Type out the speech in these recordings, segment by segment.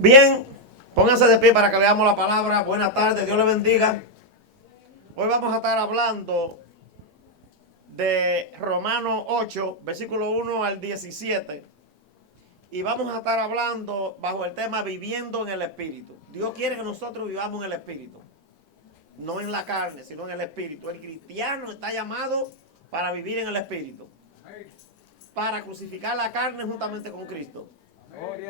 Bien, pónganse de pie para que leamos la palabra. Buenas tardes, Dios les bendiga. Hoy vamos a estar hablando de Romanos 8, versículo 1 al 17. Y vamos a estar hablando bajo el tema viviendo en el Espíritu. Dios quiere que nosotros vivamos en el Espíritu. No en la carne, sino en el Espíritu. El cristiano está llamado para vivir en el Espíritu. Para crucificar la carne juntamente con Cristo.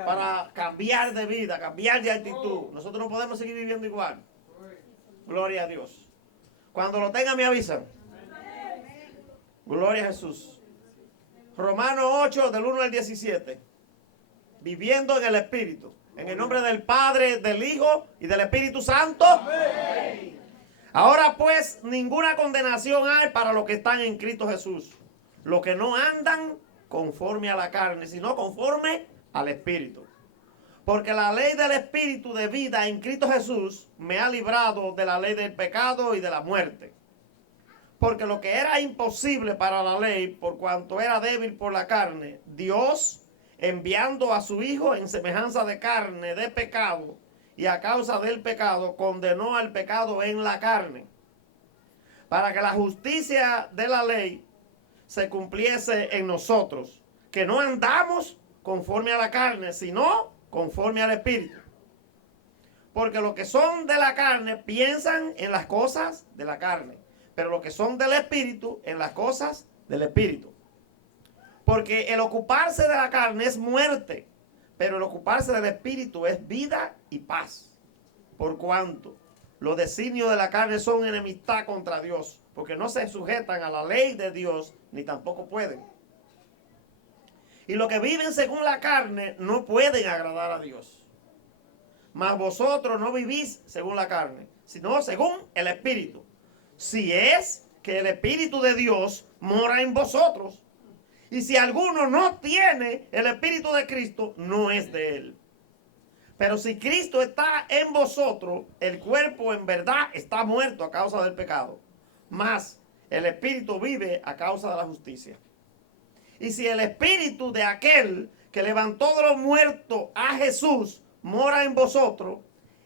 Para cambiar de vida, cambiar de actitud. Nosotros no podemos seguir viviendo igual. Gloria a Dios. Cuando lo tengan me avisan. Gloria a Jesús. Romanos 8 del 1 al 17. Viviendo en el Espíritu. En el nombre del Padre, del Hijo y del Espíritu Santo. Ahora pues ninguna condenación hay para los que están en Cristo Jesús. Los que no andan conforme a la carne, sino conforme al Espíritu. Porque la ley del Espíritu de vida en Cristo Jesús me ha librado de la ley del pecado y de la muerte. Porque lo que era imposible para la ley, por cuanto era débil por la carne, Dios, enviando a su Hijo en semejanza de carne, de pecado, y a causa del pecado, condenó al pecado en la carne, para que la justicia de la ley se cumpliese en nosotros, que no andamos conforme a la carne, sino conforme al Espíritu. Porque los que son de la carne piensan en las cosas de la carne, pero los que son del Espíritu en las cosas del Espíritu. Porque el ocuparse de la carne es muerte, pero el ocuparse del Espíritu es vida y paz. Por cuanto los designios de la carne son enemistad contra Dios, porque no se sujetan a la ley de Dios, ni tampoco pueden. Y los que viven según la carne no pueden agradar a Dios. Mas vosotros no vivís según la carne, sino según el Espíritu. Si es que el Espíritu de Dios mora en vosotros. Y si alguno no tiene el Espíritu de Cristo, no es de él. Pero si Cristo está en vosotros, el cuerpo en verdad está muerto a causa del pecado. Mas el Espíritu vive a causa de la justicia. Y si el Espíritu de aquel que levantó de los muertos a Jesús mora en vosotros,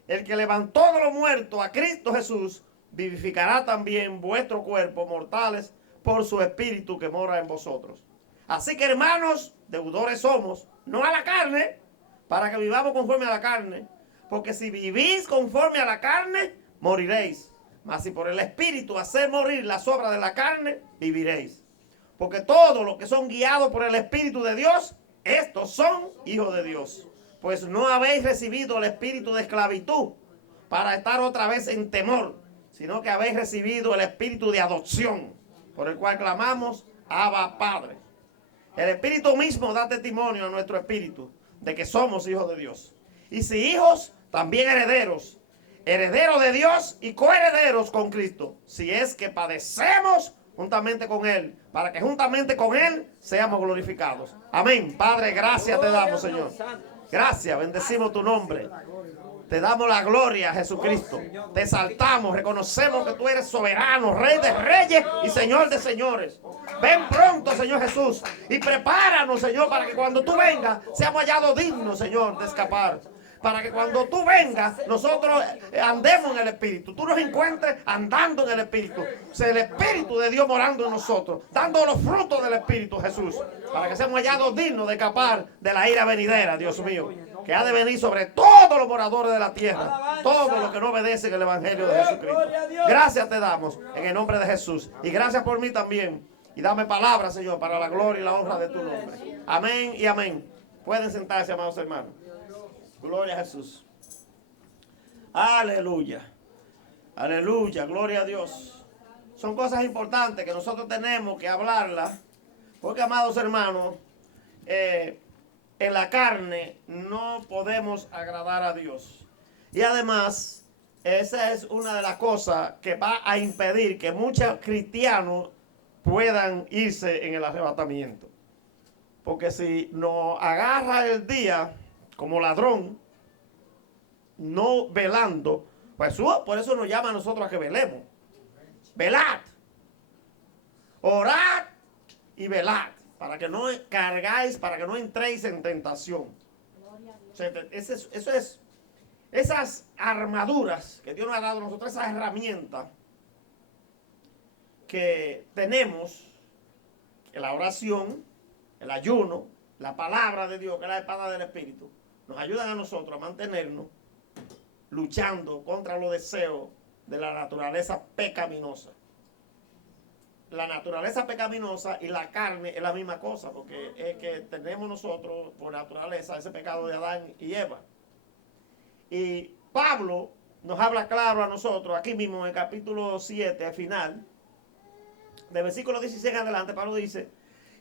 el que levantó de los muertos a Cristo Jesús vivificará también vuestros cuerpos mortales por su Espíritu que mora en vosotros. Así que, hermanos, deudores somos, no a la carne, para que vivamos conforme a la carne. Porque si vivís conforme a la carne, moriréis. Mas si por el Espíritu hacéis morir las obras de la carne, viviréis. Porque todos los que son guiados por el Espíritu de Dios, estos son hijos de Dios. Pues no habéis recibido el espíritu de esclavitud para estar otra vez en temor, sino que habéis recibido el espíritu de adopción, por el cual clamamos, Abba, Padre. El Espíritu mismo da testimonio a nuestro espíritu de que somos hijos de Dios. Y si hijos, también herederos. Herederos de Dios y coherederos con Cristo. Si es que padecemos juntamente con Él, para que juntamente con Él seamos glorificados. Amén. Padre, gracias te damos, Señor. Gracias, bendecimos tu nombre. Te damos la gloria a Jesucristo. Te exaltamos, reconocemos que tú eres soberano, Rey de reyes y Señor de señores. Ven pronto, Señor Jesús, y prepáranos, Señor, para que cuando tú vengas seamos hallados dignos, Señor, de escapar. Para que cuando tú vengas, nosotros andemos en el Espíritu. Tú nos encuentres andando en el Espíritu. O sea, el Espíritu de Dios morando en nosotros, dando los frutos del Espíritu, Jesús. Para que seamos hallados dignos de escapar de la ira venidera, Dios mío, que ha de venir sobre todos los moradores de la tierra, todos los que no obedecen el Evangelio de Jesucristo. Gracias te damos en el nombre de Jesús. Y gracias por mí también. Y dame palabras, Señor, para la gloria y la honra de tu nombre. Amén y amén. Pueden sentarse, amados hermanos. Gloria a Jesús. Aleluya. Aleluya. Gloria a Dios. Son cosas importantes que nosotros tenemos que hablarlas. Porque, amados hermanos, en la carne no podemos agradar a Dios. Y además, esa es una de las cosas que va a impedir que muchos cristianos puedan irse en el arrebatamiento. Porque si nos agarra el día como ladrón, no velando, pues por eso nos llama a nosotros a que velemos. Velad, orad y velad, para que no cargáis, para que no entréis en tentación. Eso es, esas armaduras que Dios nos ha dado a nosotros, esas herramientas que tenemos, la oración, el ayuno, la palabra de Dios, que es la espada del Espíritu, nos ayudan a nosotros a mantenernos luchando contra los deseos de la naturaleza pecaminosa. La naturaleza pecaminosa y la carne es la misma cosa, porque es que tenemos nosotros por naturaleza ese pecado de Adán y Eva. Y Pablo nos habla claro a nosotros, aquí mismo en el capítulo 7, al final, de versículo 16 en adelante, Pablo dice: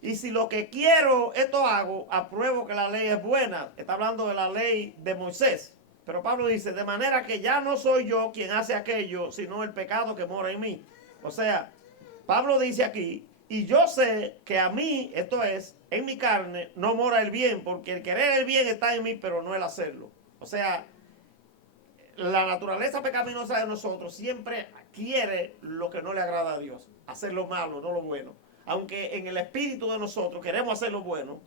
y si lo que quiero, esto hago, apruebo que la ley es buena. Está hablando de la ley de Moisés. Pero Pablo dice: de manera que ya no soy yo quien hace aquello, sino el pecado que mora en mí. O sea, Pablo dice aquí: y yo sé que a mí, esto es, en mi carne, no mora el bien, porque el querer el bien está en mí, pero no el hacerlo. O sea, la naturaleza pecaminosa de nosotros siempre quiere lo que no le agrada a Dios, hacer lo malo, no lo bueno. Aunque en el espíritu de nosotros queremos hacer lo bueno,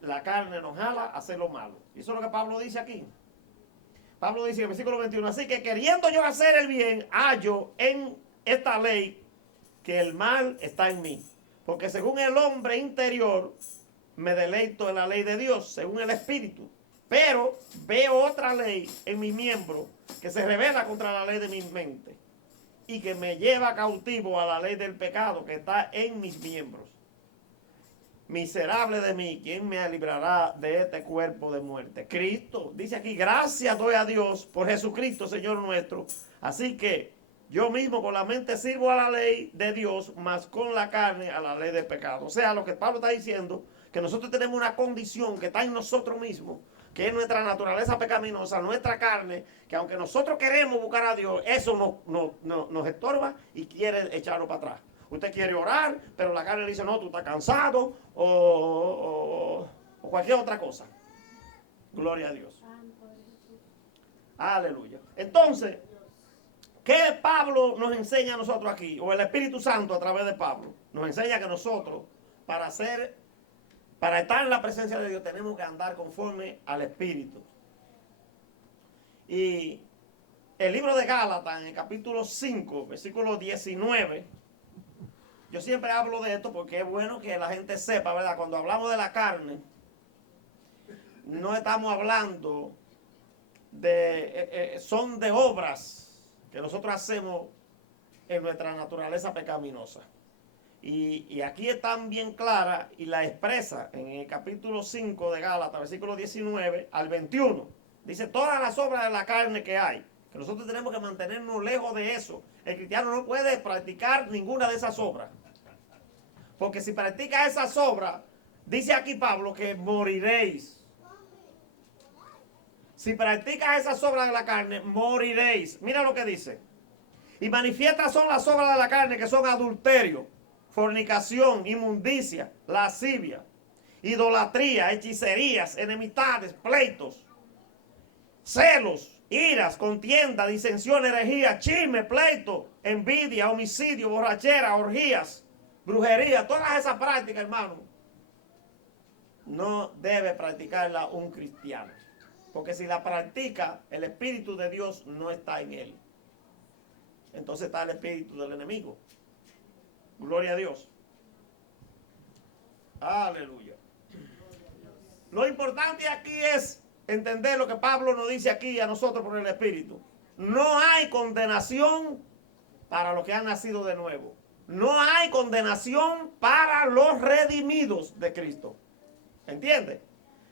la carne nos jala a hacer lo malo. Y eso es lo que Pablo dice aquí. Pablo dice en el versículo 21, así que queriendo yo hacer el bien, hallo en esta ley que el mal está en mí. Porque según el hombre interior, me deleito en la ley de Dios, según el espíritu. Pero veo otra ley en mi miembro que se revela contra la ley de mi mente y que me lleva cautivo a la ley del pecado que está en mis miembros. Miserable de mí, ¿quién me librará de este cuerpo de muerte? Cristo, dice aquí: gracias doy a Dios por Jesucristo, Señor nuestro. Así que yo mismo con la mente sirvo a la ley de Dios, mas con la carne a la ley del pecado. O sea, lo que Pablo está diciendo, que nosotros tenemos una condición que está en nosotros mismos, que es nuestra naturaleza pecaminosa, nuestra carne, que aunque nosotros queremos buscar a Dios, eso nos estorba y quiere echarlo para atrás. Usted quiere orar, pero la carne le dice: no, tú estás cansado, o cualquier otra cosa. Gloria a Dios. Aleluya. Entonces, ¿qué Pablo nos enseña a nosotros aquí? O el Espíritu Santo a través de Pablo nos enseña que nosotros, para estar en la presencia de Dios, tenemos que andar conforme al Espíritu. Y el libro de Gálatas, en el capítulo 5, versículo 19, yo siempre hablo de esto porque es bueno que la gente sepa, ¿verdad? Cuando hablamos de la carne, no estamos hablando son de obras que nosotros hacemos en nuestra naturaleza pecaminosa. Y aquí están bien claras y la expresa en el capítulo 5 de Gálatas, versículo 19 al 21. Dice: todas las obras de la carne que hay, que nosotros tenemos que mantenernos lejos de eso. El cristiano no puede practicar ninguna de esas obras. Porque si practica esas obras, dice aquí Pablo que moriréis. Si practicas esas obras de la carne, moriréis. Mira lo que dice: y manifiestas son las obras de la carne, que son adulterio, fornicación, inmundicia, lascivia, idolatría, hechicerías, enemistades, pleitos, celos, iras, contienda, disensión, herejía, chisme, pleito, envidia, homicidio, borrachera, orgías, brujería. Todas esas prácticas, hermano, no debe practicarla un cristiano. Porque si la practica, el Espíritu de Dios no está en él. Entonces está el espíritu del enemigo. Gloria a Dios. Aleluya. Lo importante aquí es entender lo que Pablo nos dice aquí a nosotros por el Espíritu. No hay condenación para los que han nacido de nuevo. No hay condenación para los redimidos de Cristo. ¿Entiende?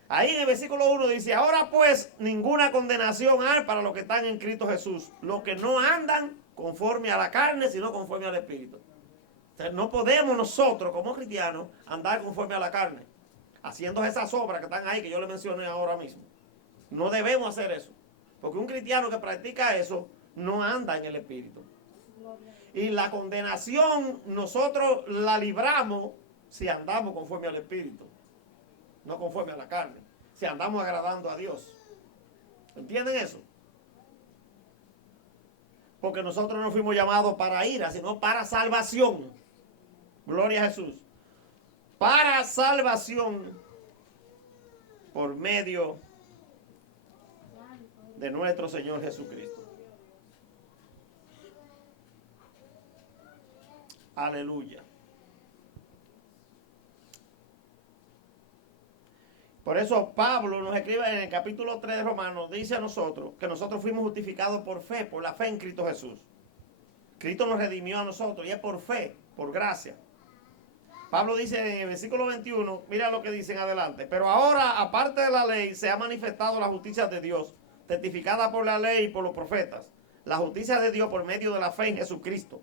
Ahí en el versículo 1 dice: ahora pues ninguna condenación hay para los que están en Cristo Jesús, los que no andan conforme a la carne, sino conforme al Espíritu. O sea, no podemos nosotros como cristianos andar conforme a la carne, haciendo esas obras que están ahí, que yo le mencioné ahora mismo. No debemos hacer eso, porque un cristiano que practica eso no anda en el Espíritu. Y la condenación nosotros la libramos si andamos conforme al Espíritu, no conforme a la carne, si andamos agradando a Dios. ¿Entienden eso? Porque nosotros no fuimos llamados para ira, sino para salvación. Gloria a Jesús. Para salvación. por medio de nuestro Señor Jesucristo. Aleluya. Por eso Pablo nos escribe en el capítulo 3 de Romanos, dice a nosotros que nosotros fuimos justificados por fe, por la fe en Cristo Jesús. Cristo nos redimió a nosotros y es por fe, por gracia. Pablo dice en el versículo 21, mira lo que dice en adelante. Pero ahora, aparte de la ley, se ha manifestado la justicia de Dios, testificada por la ley y por los profetas. La justicia de Dios por medio de la fe en Jesucristo,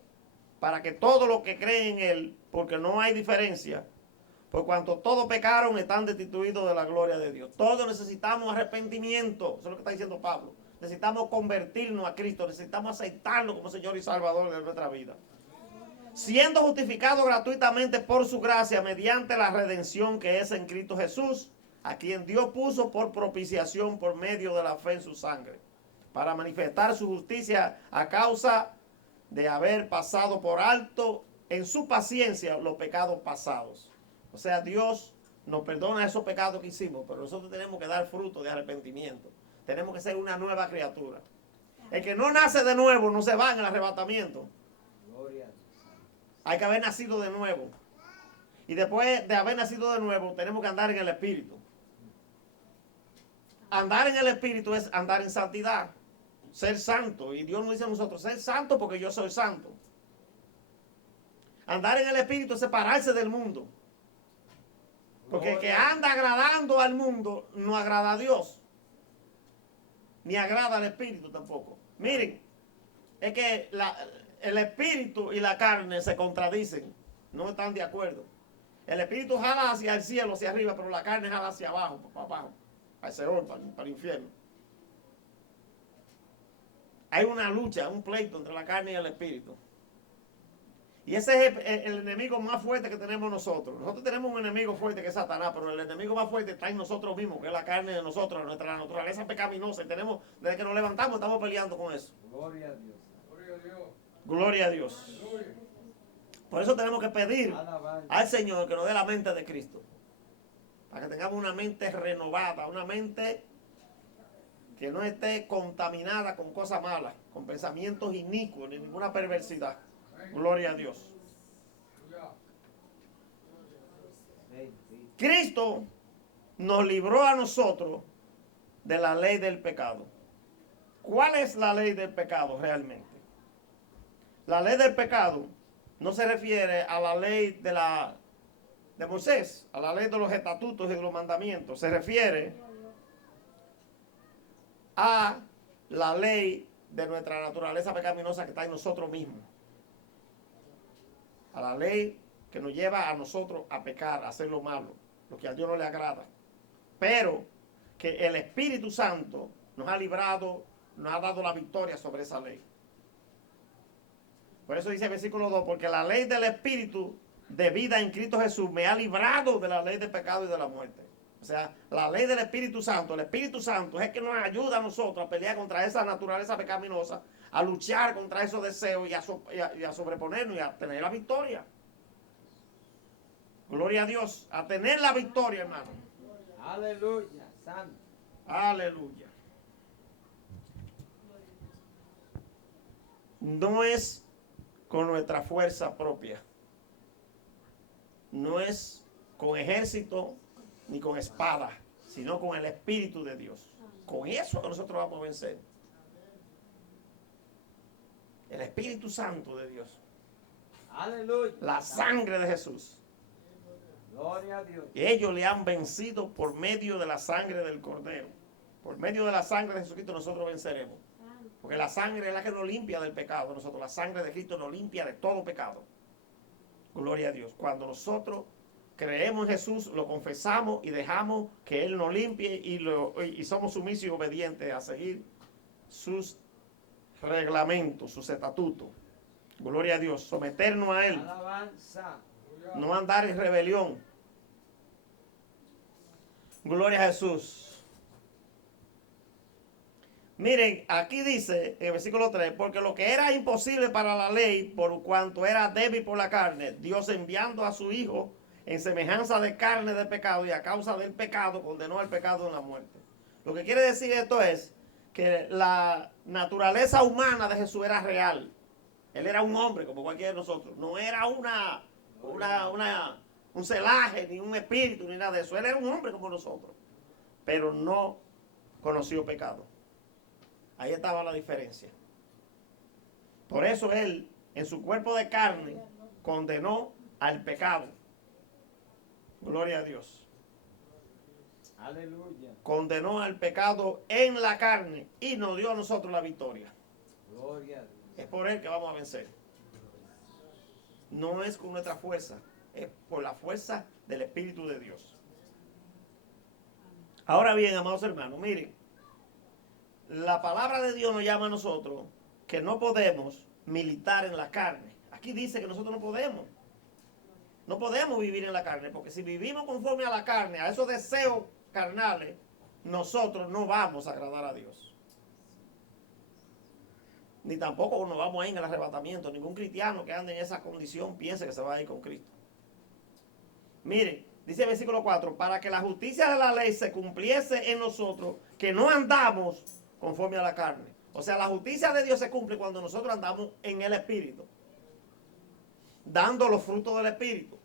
para que todos los que creen en Él, porque no hay diferencia, por cuanto todos pecaron, están destituidos de la gloria de Dios. Todos necesitamos arrepentimiento. Eso es lo que está diciendo Pablo. Necesitamos convertirnos a Cristo. Necesitamos aceptarlo como Señor y Salvador de nuestra vida. Siendo justificados gratuitamente por su gracia, mediante la redención que es en Cristo Jesús, a quien Dios puso por propiciación por medio de la fe en su sangre, para manifestar su justicia a causa de haber pasado por alto en su paciencia los pecados pasados. O sea, Dios nos perdona esos pecados que hicimos, pero nosotros tenemos que dar fruto de arrepentimiento. Tenemos que ser una nueva criatura. El que no nace de nuevo no se va en el arrebatamiento. Hay que haber nacido de nuevo. Y después de haber nacido de nuevo, tenemos que andar en el Espíritu. Andar en el Espíritu es andar en santidad. Ser santo. Y Dios nos dice a nosotros, ser santo porque yo soy santo. Andar en el Espíritu es separarse del mundo. Porque el que anda agradando al mundo no agrada a Dios. Ni agrada al Espíritu tampoco. Miren, es que el Espíritu y la carne se contradicen. No están de acuerdo. El Espíritu jala hacia el cielo, hacia arriba, pero la carne jala hacia abajo, para abajo. Al Seol, para el infierno. Hay una lucha, un pleito entre la carne y el Espíritu. Y ese es el enemigo más fuerte que tenemos nosotros. Nosotros tenemos un enemigo fuerte que es Satanás, pero el enemigo más fuerte está en nosotros mismos, que es la carne de nosotros, nuestra naturaleza pecaminosa. Y tenemos, desde que nos levantamos, estamos peleando con eso. Gloria a Dios. Gloria a Dios. Gloria a Dios. Aleluya. Por eso tenemos que pedir Alabanza. al Señor que nos dé la mente de Cristo. Para que tengamos una mente renovada, una mente que no esté contaminada con cosas malas, con pensamientos inicuos, ni ninguna perversidad. Gloria a Dios. Cristo nos libró a nosotros de la ley del pecado. ¿Cuál es la ley del pecado realmente? La ley del pecado no se refiere a la ley de Moisés, a la ley de los estatutos y de los mandamientos. Se refiere a la ley de nuestra naturaleza pecaminosa que está en nosotros mismos. A la ley que nos lleva a nosotros a pecar, a hacer lo malo, lo que a Dios no le agrada. Pero que el Espíritu Santo nos ha librado, nos ha dado la victoria sobre esa ley. Por eso dice el versículo 2, porque la ley del Espíritu de vida en Cristo Jesús me ha librado de la ley del pecado y de la muerte. O sea, la ley del Espíritu Santo, el Espíritu Santo es el que nos ayuda a nosotros a pelear contra esa naturaleza pecaminosa, a luchar contra esos deseos y a sobreponernos y a tener la victoria. Gloria a Dios, a tener la victoria, hermano. Aleluya, santo. Aleluya. No es con nuestra fuerza propia. No es con ejército ni con espada, sino con el Espíritu de Dios. Con eso que nosotros vamos a vencer. El Espíritu Santo de Dios. Aleluya. La sangre de Jesús. Gloria a Dios. Y ellos le han vencido por medio de la sangre del Cordero. Por medio de la sangre de Jesucristo nosotros venceremos. Porque la sangre es la que nos limpia del pecado. Nosotros, la sangre de Cristo nos limpia de todo pecado. Gloria a Dios. Cuando nosotros creemos en Jesús, lo confesamos y dejamos que Él nos limpie y somos sumisos y obedientes a seguir sus reglamentos, sus estatutos. Gloria a Dios. Someternos a Él. Alabanza. No andar en rebelión. Gloria a Jesús. Miren, aquí dice en el versículo 3, porque lo que era imposible para la ley, por cuanto era débil por la carne, Dios enviando a su Hijo en semejanza de carne de pecado, y a causa del pecado condenó al pecado en la muerte. Lo que quiere decir esto es que la naturaleza humana de Jesús era real. Él era un hombre como cualquiera de nosotros. No era un celaje, ni un espíritu, ni nada de eso. Él era un hombre como nosotros. Pero no conoció pecado. Ahí estaba la diferencia. Por eso él, en su cuerpo de carne, condenó al pecado. Gloria a Dios. Aleluya. Condenó al pecado en la carne y nos dio a nosotros la victoria. Gloria a Dios. Es por él que vamos a vencer. No es con nuestra fuerza, es por la fuerza del Espíritu de Dios. Ahora bien, amados hermanos, miren, la palabra de Dios nos llama a nosotros que no podemos militar en la carne. Aquí dice que nosotros no podemos. No podemos vivir en la carne, porque si vivimos conforme a la carne, a esos deseos carnales, nosotros no vamos a agradar a Dios. Ni tampoco nos vamos a ir en el arrebatamiento. Ningún cristiano que ande en esa condición piense que se va a ir con Cristo. Miren, dice el versículo 4, para que la justicia de la ley se cumpliese en nosotros, que no andamos conforme a la carne. O sea, la justicia de Dios se cumple cuando nosotros andamos en el Espíritu, dando los frutos del Espíritu.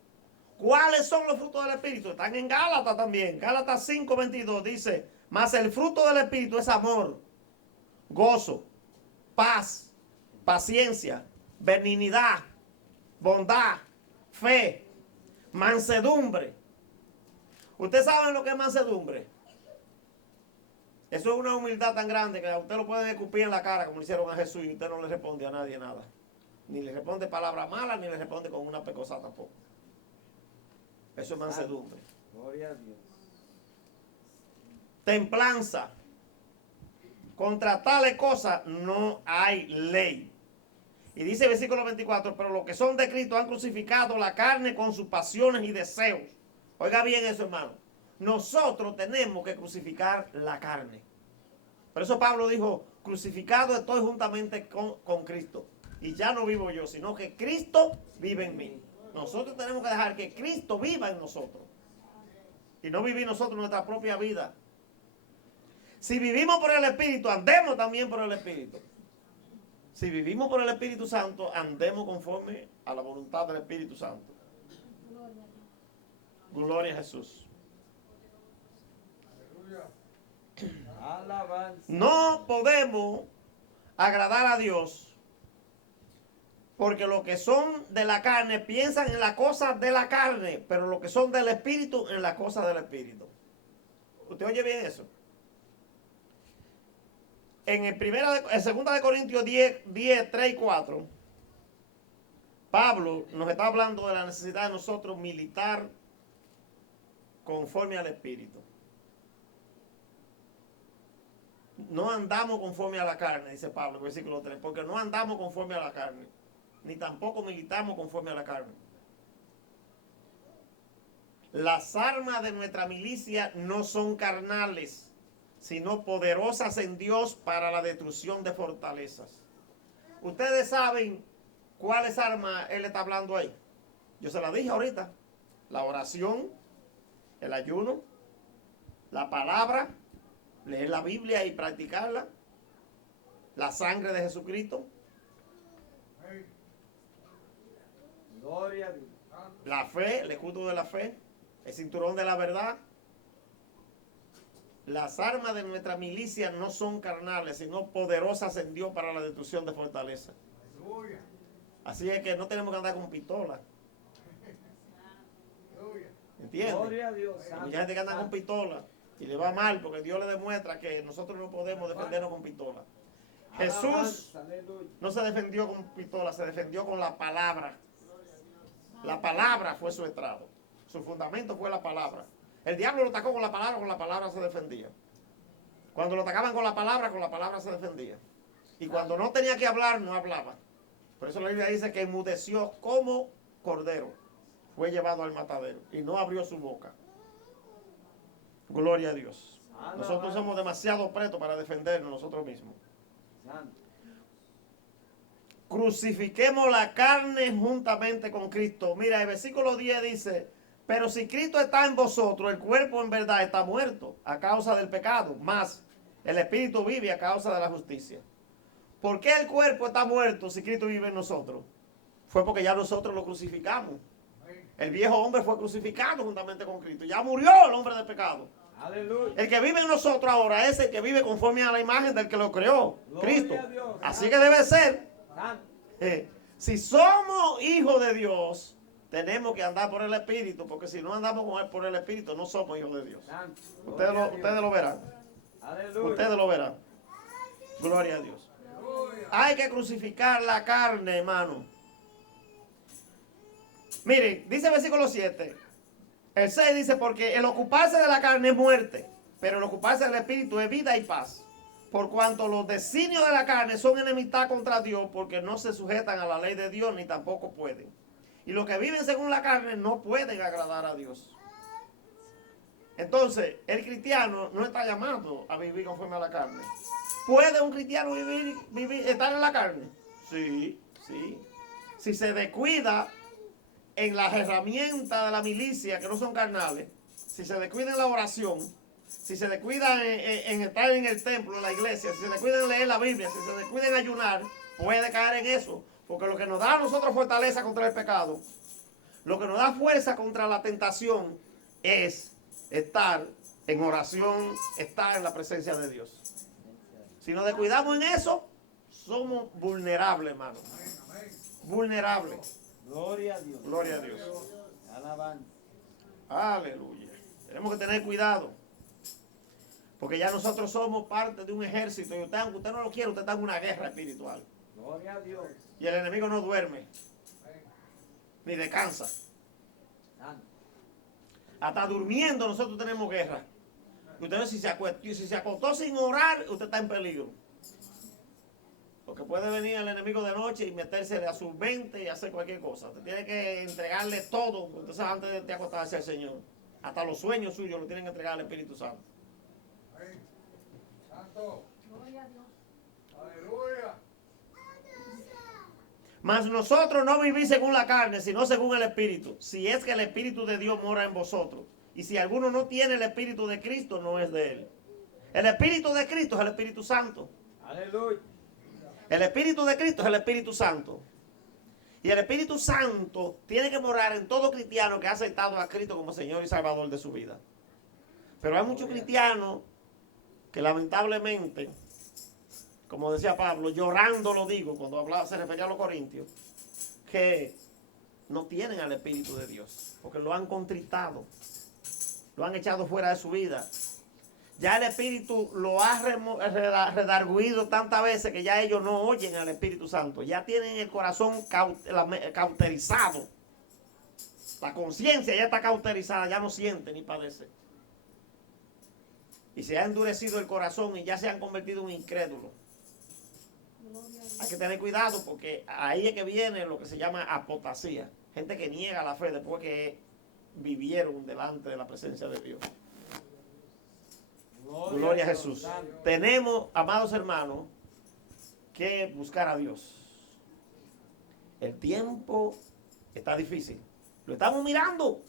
¿Cuáles son los frutos del Espíritu? Están en Gálatas también. Gálatas 5:22 dice, mas el fruto del Espíritu es amor, gozo, paz, paciencia, benignidad, bondad, fe, mansedumbre. ¿Ustedes saben lo que es mansedumbre? Eso es una humildad tan grande que a usted lo pueden escupir en la cara como le hicieron a Jesús y usted no le responde a nadie nada. Ni le responde palabras malas, ni le responde con una pecosa tampoco. Eso es mansedumbre. Gloria a Dios. Templanza. Contra tales cosas no hay ley. Y dice el versículo 24, pero los que son de Cristo han crucificado la carne con sus pasiones y deseos. Oiga bien eso, hermano. Nosotros tenemos que crucificar la carne. Por eso Pablo dijo, crucificado estoy juntamente con Cristo. Y ya no vivo yo, sino que Cristo vive en mí. Nosotros tenemos que dejar que Cristo viva en nosotros. Y no vivir nosotros nuestra propia vida. Si vivimos por el Espíritu, andemos también por el Espíritu. Si vivimos por el Espíritu Santo, andemos conforme a la voluntad del Espíritu Santo. Gloria a Jesús. Alabanza. No podemos agradar a Dios porque los que son de la carne piensan en las cosas de la carne, pero los que son del Espíritu en las cosas del Espíritu. ¿Usted oye bien eso? En 2 de Corintios 10, 3 y 4, Pablo nos está hablando de la necesidad de nosotros militar conforme al Espíritu. No andamos conforme a la carne, dice Pablo, versículo 3, porque no andamos conforme a la carne, ni tampoco militamos conforme a la carne. Las armas de nuestra milicia no son carnales, sino poderosas en Dios para la destrucción de fortalezas. Ustedes saben cuáles armas él está hablando ahí. Yo se la dije ahorita. La oración, el ayuno, la palabra, leer la Biblia y practicarla, la sangre de Jesucristo, Gloria a Dios. la fe, el escudo de la fe, el cinturón de la verdad. Las armas de nuestra milicia no son carnales, sino poderosas en Dios para la destrucción de fortaleza. Así es que no tenemos que andar con pistola. ¿Entiendes? Gloria a Dios. Hay mucha gente que anda con pistola y le va mal porque Dios le demuestra que nosotros no podemos defendernos con pistola. Jesús no se defendió con pistola, se defendió con la palabra. La palabra fue su estrado. Su fundamento fue la palabra. El diablo lo atacó con la palabra se defendía. Cuando lo atacaban con la palabra se defendía. Y cuando no tenía que hablar, no hablaba. Por eso la Biblia dice que enmudeció como cordero. Fue llevado al matadero y no abrió su boca. Gloria a Dios. Nosotros somos demasiado pretos para defendernos nosotros mismos. Crucifiquemos la carne juntamente con Cristo. Mira, el versículo 10 dice, Pero si Cristo está en vosotros, el cuerpo en verdad está muerto a causa del pecado, más el espíritu vive a causa de la justicia. ¿Por qué el cuerpo está muerto si Cristo vive en nosotros? Fue porque ya nosotros lo crucificamos. El viejo hombre fue crucificado juntamente con Cristo. Ya murió el hombre del pecado. Aleluya. El que vive en nosotros ahora es el que vive conforme a la imagen del que lo creó, Gloria Cristo. a Dios. Así que debe ser. Santo. Si somos hijos de Dios, tenemos que andar por el Espíritu, porque si no andamos por el Espíritu, no somos hijos de Dios. Santo. Ustedes lo verán. Aleluya. Ustedes lo verán. Gloria a Dios. Hay que crucificar la carne, hermano. Miren, dice el versículo 7. El 6 dice, porque el ocuparse de la carne es muerte, pero el ocuparse del Espíritu es vida y paz. Por cuanto los designios de la carne son enemistad contra Dios, porque no se sujetan a la ley de Dios, ni tampoco pueden. Y los que viven según la carne no pueden agradar a Dios. Entonces, el cristiano no está llamado a vivir conforme a la carne. ¿Puede un cristiano estar en la carne? Sí, sí. Si se descuida en las herramientas de la milicia que no son carnales, si se descuida en la oración, si se descuida en estar en el templo, en la iglesia, si se descuida en leer la Biblia, si se descuida en ayunar, puede caer en eso. Porque lo que nos da a nosotros fortaleza contra el pecado, lo que nos da fuerza contra la tentación, es estar en oración, estar en la presencia de Dios. Si nos descuidamos en eso, somos vulnerables, hermano. Vulnerables. Gloria a Dios. Gloria a Dios. Alabanza. Aleluya. Tenemos que tener cuidado. Porque ya nosotros somos parte de un ejército. Y usted, aunque usted no lo quiere, usted está en una guerra espiritual. Gloria a Dios. Y el enemigo no duerme. Ni descansa. Santo. Hasta durmiendo nosotros tenemos guerra. Y usted si se acostó sin orar, usted está en peligro. Porque puede venir el enemigo de noche y meterse a su mente y hacer cualquier cosa. Usted tiene que entregarle todo. Entonces antes de acostarse al Señor. Hasta los sueños suyos lo tienen que entregar al Espíritu Santo. Santo. Gloria a Dios. Aleluya. Mas nosotros no vivís según la carne, sino según el Espíritu. Si es que el Espíritu de Dios mora en vosotros. Y si alguno no tiene el Espíritu de Cristo, no es de él. El Espíritu de Cristo es el Espíritu Santo. Aleluya. El Espíritu de Cristo es el Espíritu Santo. Y el Espíritu Santo tiene que morar en todo cristiano que ha aceptado a Cristo como Señor y Salvador de su vida. Pero hay muchos cristianos que lamentablemente, como decía Pablo, llorando lo digo cuando hablaba, se refería a los corintios, que no tienen al Espíritu de Dios, porque lo han contritado, lo han echado fuera de su vida. Ya el Espíritu lo ha redarguido tantas veces que ya ellos no oyen al Espíritu Santo. Ya tienen el corazón cauterizado. La conciencia ya está cauterizada, ya no siente ni padece. Y se ha endurecido el corazón y ya se han convertido en incrédulos. Hay que tener cuidado porque ahí es que viene lo que se llama apostasía. Gente que niega la fe después que vivieron delante de la presencia de Dios. Gloria a Jesús. Tenemos, amados hermanos, que buscar a Dios. El tiempo está difícil. Lo estamos mirando.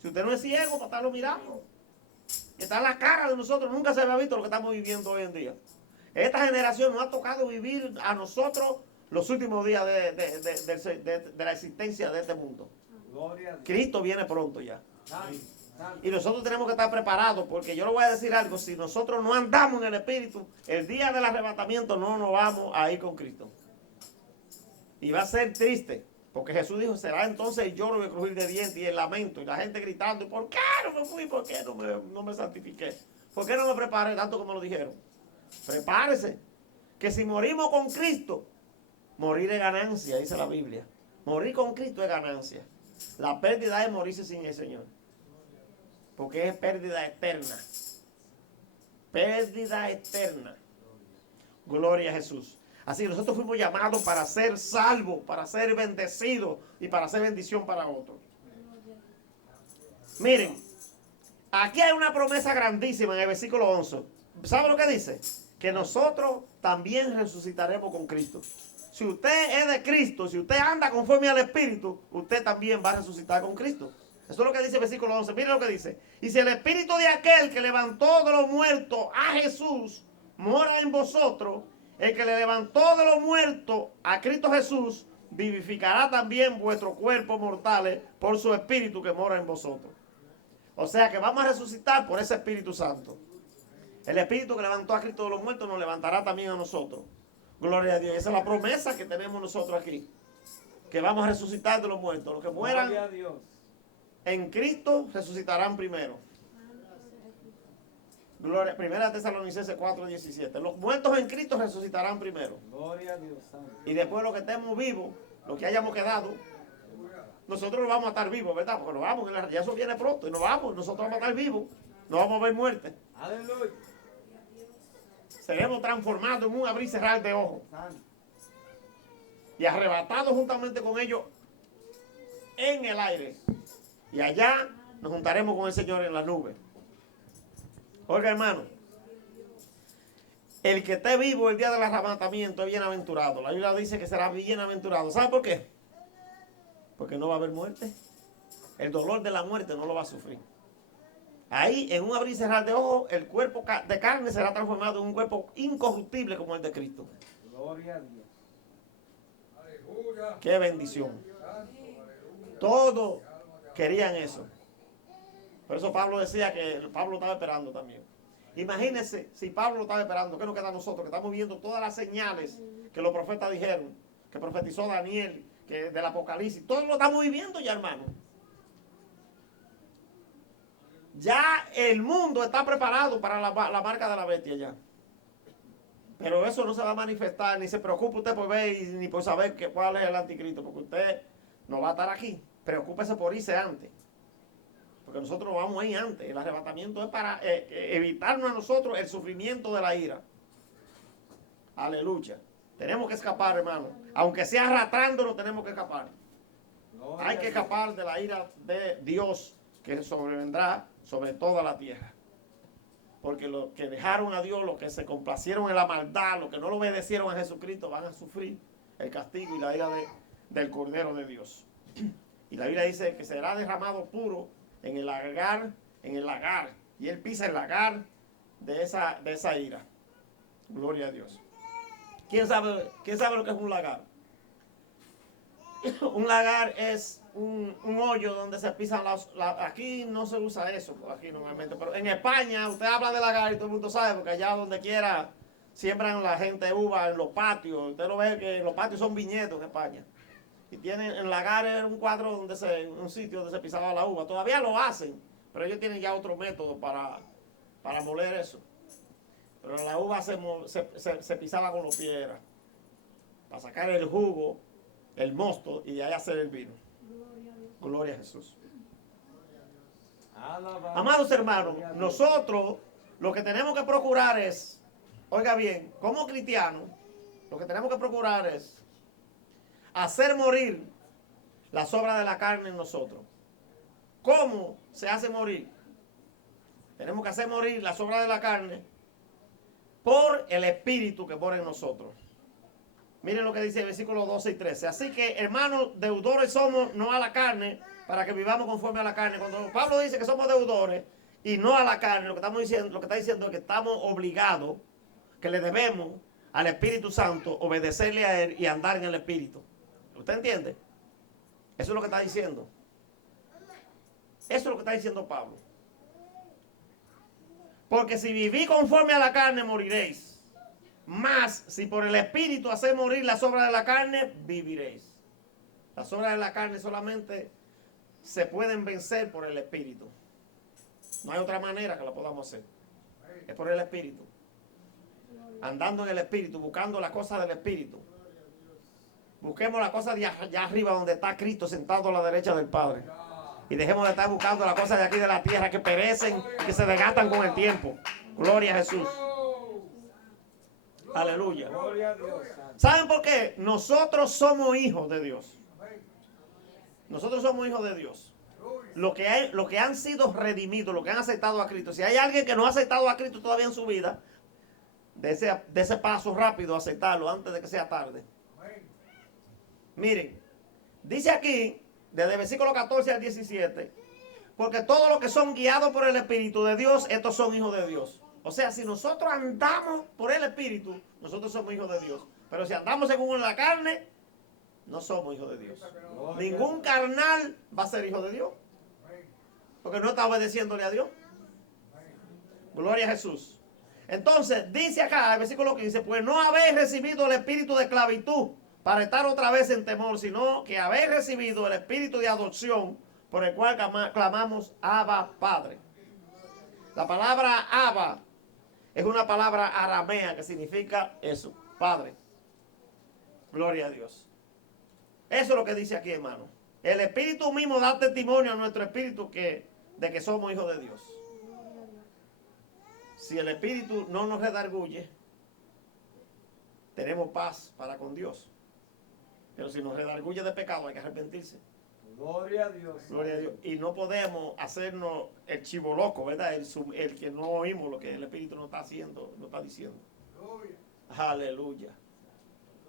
Si usted no es ciego, para estarlo mirando. Está en la cara de nosotros. Nunca se había visto lo que estamos viviendo hoy en día. Esta generación nos ha tocado vivir a nosotros los últimos días de la existencia de este mundo. Gloria a Dios. Cristo viene pronto ya. Santo. Santo. Y nosotros tenemos que estar preparados, porque yo le voy a decir algo, si nosotros no andamos en el Espíritu, el día del arrebatamiento no nos vamos a ir con Cristo. Y va a ser triste, porque Jesús dijo, será entonces el lloro y el crujir de dientes y el lamento, y la gente gritando, ¿por qué no me fui? ¿Por qué no me santifiqué? ¿Por qué no me preparé tanto como lo dijeron? Prepárese, que si morimos con Cristo, morir es ganancia, dice la Biblia. Morir con Cristo es ganancia. La pérdida es morirse sin el Señor. Porque es pérdida eterna. Pérdida eterna. Gloria a Jesús. Así que nosotros fuimos llamados para ser salvos, para ser bendecidos y para ser bendición para otros. Miren, aquí hay una promesa grandísima en el versículo 11. ¿Sabe lo que dice? Que nosotros también resucitaremos con Cristo. Si usted es de Cristo, si usted anda conforme al Espíritu, usted también va a resucitar con Cristo. Eso es lo que dice el versículo 11. Miren lo que dice. Y si el espíritu de aquel que levantó de los muertos a Jesús mora en vosotros, el que le levantó de los muertos a Cristo Jesús vivificará también vuestros cuerpos mortales por su espíritu que mora en vosotros. O sea que vamos a resucitar por ese Espíritu Santo. El espíritu que levantó a Cristo de los muertos nos levantará también a nosotros. Gloria a Dios. Esa es la promesa que tenemos nosotros aquí. Que vamos a resucitar de los muertos. Los que mueran Gloria a Dios. en Cristo resucitarán primero. Gloria, primera Tesalonicenses 4:17. Los muertos en Cristo resucitarán primero. Gloria a Dios, Santo. Y después los que estemos vivos, los que hayamos quedado, nosotros no vamos a estar vivos, ¿verdad? Porque nos vamos, ya eso viene pronto y nos vamos. Nosotros vamos a estar vivos. No vamos a ver muerte. Aleluya. Seremos transformados en un abrir y cerrar de ojos. Santo. Y arrebatados juntamente con ellos en el aire. Y allá nos juntaremos con el Señor en la nube. Oiga, hermano, el que esté vivo el día del arrebatamiento es bienaventurado. La Biblia dice que será bienaventurado. ¿Sabe por qué? Porque no va a haber muerte. El dolor de la muerte no lo va a sufrir. Ahí, en un abrir y cerrar de ojos, el cuerpo de carne será transformado en un cuerpo incorruptible como el de Cristo. Gloria a Dios. Aleluya. ¡Qué bendición! Santo, aleluya. Todos querían eso. Por eso Pablo decía que Pablo estaba esperando también. Imagínense si Pablo lo estaba esperando, ¿qué nos queda a nosotros? Que estamos viendo todas las señales que los profetas dijeron, que profetizó Daniel, que del Apocalipsis. Todo lo estamos viviendo ya, hermano. Ya el mundo está preparado para la marca de la bestia ya. Pero eso no se va a manifestar, ni se preocupe usted por ver, ni por saber cuál es el anticristo, porque usted no va a estar aquí. Preocúpese por irse antes. Porque nosotros vamos a ir antes. El arrebatamiento es para evitarnos a nosotros el sufrimiento de la ira. Aleluya. Tenemos que escapar, hermano. Aunque sea arrastrándonos, tenemos que escapar. Gloria Hay a que Dios. escapar de la ira de Dios que sobrevendrá sobre toda la tierra. Porque los que dejaron a Dios, los que se complacieron en la maldad, los que no lo obedecieron a Jesucristo, van a sufrir el castigo y la ira del Cordero de Dios. Y la Biblia dice que será derramado puro en el lagar, y él pisa el lagar de esa ira. Gloria a Dios. ¿Quién sabe lo que es un lagar? Un lagar es un hoyo donde se pisan aquí no se usa eso, aquí normalmente, pero en España usted habla de lagar y todo el mundo sabe, porque allá donde quiera siembran la gente uva en los patios. Usted lo ve que los patios son viñedos en España. Y tienen en lagar era un cuadro un sitio donde se pisaba la uva. Todavía lo hacen, pero ellos tienen ya otro método para moler eso. Pero la uva se pisaba con los pies, para sacar el jugo, el mosto, y de ahí hacer el vino. Gloria a Jesús. Alabado. Amados hermanos, Gloria a Dios. nosotros lo que tenemos que procurar es, oiga bien, como cristianos, lo que tenemos que procurar es hacer morir las obras de la carne en nosotros. ¿Cómo se hace morir? Tenemos que hacer morir las obras de la carne por el Espíritu que mora en nosotros. Miren lo que dice el versículo 12 y 13. Así que, hermanos, deudores somos no a la carne, para que vivamos conforme a la carne. Cuando Pablo dice que somos deudores y no a la carne, lo que está diciendo es que estamos obligados, que le debemos al Espíritu Santo obedecerle a Él y andar en el Espíritu. ¿Usted entiende? Eso es lo que está diciendo. Eso es lo que está diciendo Pablo. Porque si vivís conforme a la carne, moriréis. Mas, si por el Espíritu hacéis morir las obras de la carne, viviréis. Las obras de la carne solamente se pueden vencer por el Espíritu. No hay otra manera que la podamos hacer. Es por el Espíritu. Andando en el Espíritu, buscando las cosas del Espíritu. Busquemos las cosas de allá arriba donde está Cristo sentado a la derecha del Padre. Y dejemos de estar buscando las cosas de aquí de la tierra que perecen y que se desgastan con el tiempo. Gloria a Jesús. Aleluya. Gloria a Dios. Santo. ¿Saben por qué? Nosotros somos hijos de Dios. Nosotros somos hijos de Dios. Los que han sido redimidos, los que han aceptado a Cristo. Si hay alguien que no ha aceptado a Cristo todavía en su vida, de ese paso rápido, aceptarlo antes de que sea tarde. Miren, dice aquí, desde el versículo 14 al 17, Porque todos los que son guiados por el Espíritu de Dios, estos son hijos de Dios. O sea, si nosotros andamos por el Espíritu, nosotros somos hijos de Dios. Pero si andamos según la carne, no somos hijos de Dios. Ningún carnal va a ser hijo de Dios. Porque no está obedeciéndole a Dios. Gloria a Jesús. Entonces, dice acá, el versículo 15, pues no habéis recibido el espíritu de esclavitud para estar otra vez en temor, sino que habéis recibido el espíritu de adopción, por el cual clamamos Abba Padre. La palabra Abba es una palabra aramea que significa eso, Padre. Gloria a Dios. Eso es lo que dice aquí, hermano. El Espíritu mismo da testimonio a nuestro espíritu de que somos hijos de Dios. Si el Espíritu no nos redarguye, tenemos paz para con Dios. Pero si nos redarguye de pecado, hay que arrepentirse. Gloria a Dios. Gloria a Dios. Y no podemos hacernos el chivo loco, ¿verdad? El que no oímos lo que el Espíritu nos está haciendo, nos está diciendo. Aleluya.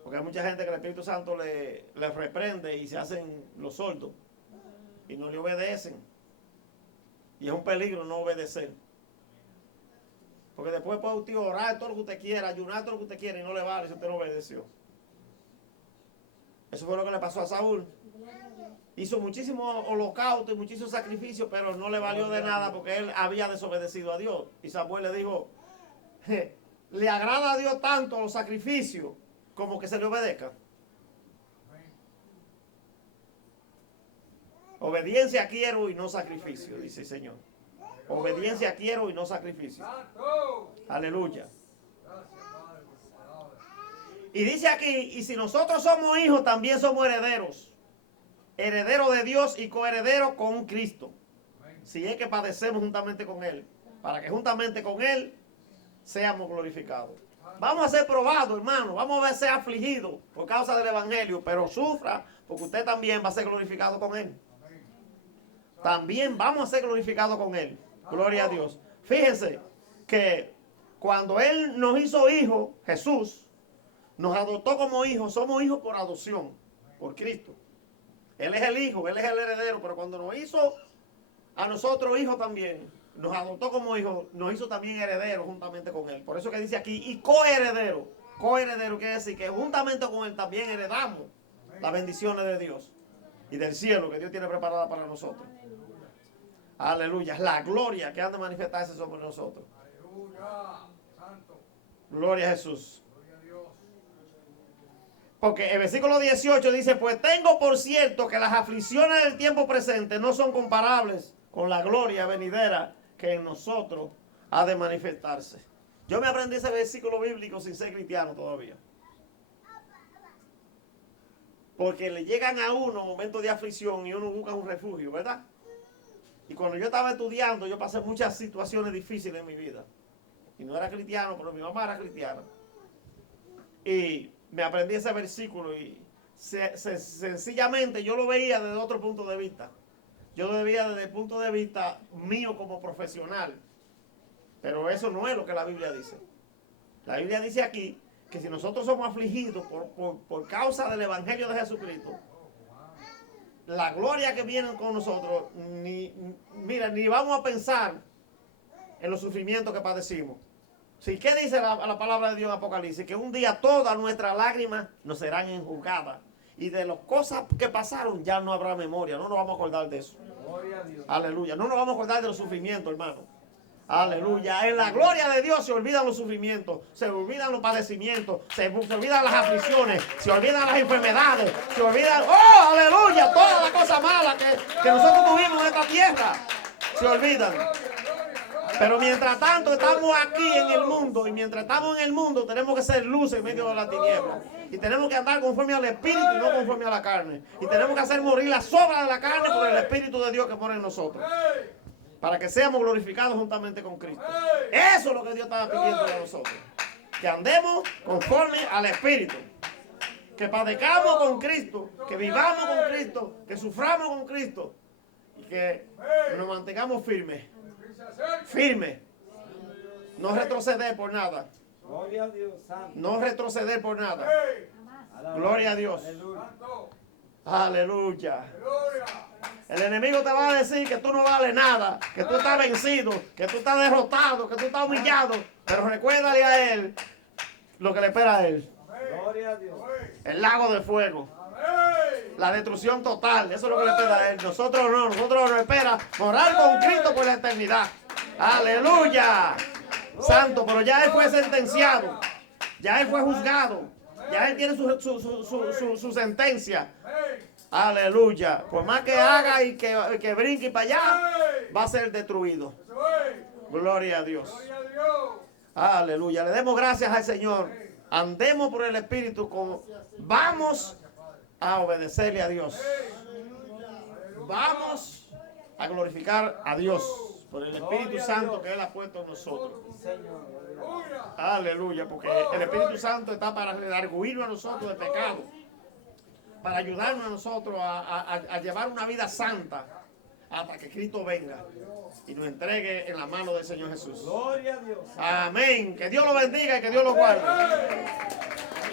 Porque hay mucha gente que el Espíritu Santo le reprende y se hacen los sordos. Y no le obedecen. Y es un peligro no obedecer. Porque después puede usted orar todo lo que usted quiera, ayunar todo lo que usted quiera y no le vale si usted no obedeció. Eso fue lo que le pasó a Saúl. Hizo muchísimos holocaustos y muchísimos sacrificios, pero no le valió de nada porque él había desobedecido a Dios. Y Samuel le dijo, le agrada a Dios tanto los sacrificios como que se le obedezca. Obediencia quiero y no sacrificio, dice el Señor. Obediencia quiero y no sacrificio. Aleluya. Y dice aquí, y si nosotros somos hijos, también somos herederos. Herederos de Dios y coherederos con Cristo. Si es que padecemos juntamente con Él, para que juntamente con Él seamos glorificados. Vamos a ser probados, hermano. Vamos a ser afligidos por causa del Evangelio, pero sufra, porque usted también va a ser glorificado con Él. También vamos a ser glorificados con Él. Gloria a Dios. Fíjense que cuando Él nos hizo hijos, Jesús nos adoptó como hijos. Somos hijos por adopción, por Cristo. Él es el hijo, Él es el heredero, pero cuando nos hizo a nosotros hijos también, nos adoptó como hijos, nos hizo también herederos juntamente con Él. Por eso que dice aquí, y coheredero. Coheredero quiere decir que juntamente con Él también heredamos las bendiciones de Dios y del cielo que Dios tiene preparada para nosotros. Aleluya. Es la gloria que han de manifestarse sobre nosotros. Aleluya. Santo. Gloria a Jesús. Gloria a Dios. Porque el versículo 18 dice, pues tengo por cierto que las aflicciones del tiempo presente no son comparables con la gloria venidera que en nosotros ha de manifestarse. Yo me aprendí ese versículo bíblico sin ser cristiano todavía. Porque le llegan a uno momentos de aflicción y uno busca un refugio, ¿verdad? Y cuando yo estaba estudiando, yo pasé muchas situaciones difíciles en mi vida. Y no era cristiano, pero mi mamá era cristiana. Y me aprendí ese versículo y sencillamente yo lo veía desde otro punto de vista. Yo lo veía desde el punto de vista mío como profesional. Pero eso no es lo que la Biblia dice. La Biblia dice aquí que si nosotros somos afligidos por causa del Evangelio de Jesucristo, la gloria que viene con nosotros, ni vamos a pensar en los sufrimientos que padecimos. ¿Sí? ¿Qué dice la palabra de Dios en Apocalipsis? Que un día todas nuestras lágrimas nos serán enjugadas. Y de las cosas que pasaron ya no habrá memoria. No nos vamos a acordar de eso. Gloria a Dios. Aleluya. No nos vamos a acordar de los sufrimientos, hermano. Aleluya. En la gloria de Dios se olvidan los sufrimientos, se olvidan los padecimientos, se olvidan las aflicciones, se olvidan las enfermedades, se olvidan, ¡oh, aleluya! Todas las cosas malas que nosotros tuvimos en esta tierra, se olvidan. Pero mientras tanto estamos aquí en el mundo, y mientras estamos en el mundo tenemos que ser luz en medio de la tiniebla. Y tenemos que andar conforme al Espíritu y no conforme a la carne. Y tenemos que hacer morir las obras de la carne por el Espíritu de Dios que pone en nosotros. Para que seamos glorificados juntamente con Cristo. Eso es lo que Dios estaba pidiendo de nosotros. Que andemos conforme al Espíritu. Que padezcamos con Cristo. Que vivamos con Cristo. Que suframos con Cristo. Y que nos mantengamos firmes. Firmes. No retroceder por nada. Gloria a Dios, santo. No retroceder por nada. Alabanza. Gloria a Dios. Aleluya. Santo. Aleluya. Gloria. El enemigo te va a decir que tú no vales nada, que tú estás vencido, que tú estás derrotado, que tú estás humillado. Pero recuérdale a él lo que le espera a él. Gloria a Dios. El lago de fuego. La destrucción total. Eso es lo que le espera a él. Nosotros no. Nosotros nos espera morar con Cristo por la eternidad. Aleluya. Santo, pero ya él fue sentenciado. Ya él fue juzgado. Ya él tiene su sentencia. Aleluya. Por más que haga y que brinque para allá, va a ser destruido. Gloria a Dios. Aleluya. Le demos gracias al Señor. Andemos por el Espíritu. Vamos a obedecerle a Dios. Vamos a glorificar a Dios por el Espíritu Santo que Él ha puesto en nosotros. Aleluya. Porque el Espíritu Santo está para redarguirnos a nosotros de pecado. Para ayudarnos a nosotros a llevar una vida santa hasta que Cristo venga y nos entregue en la mano del Señor Jesús. Gloria a Dios. Amén. Que Dios lo bendiga y que Dios lo guarde.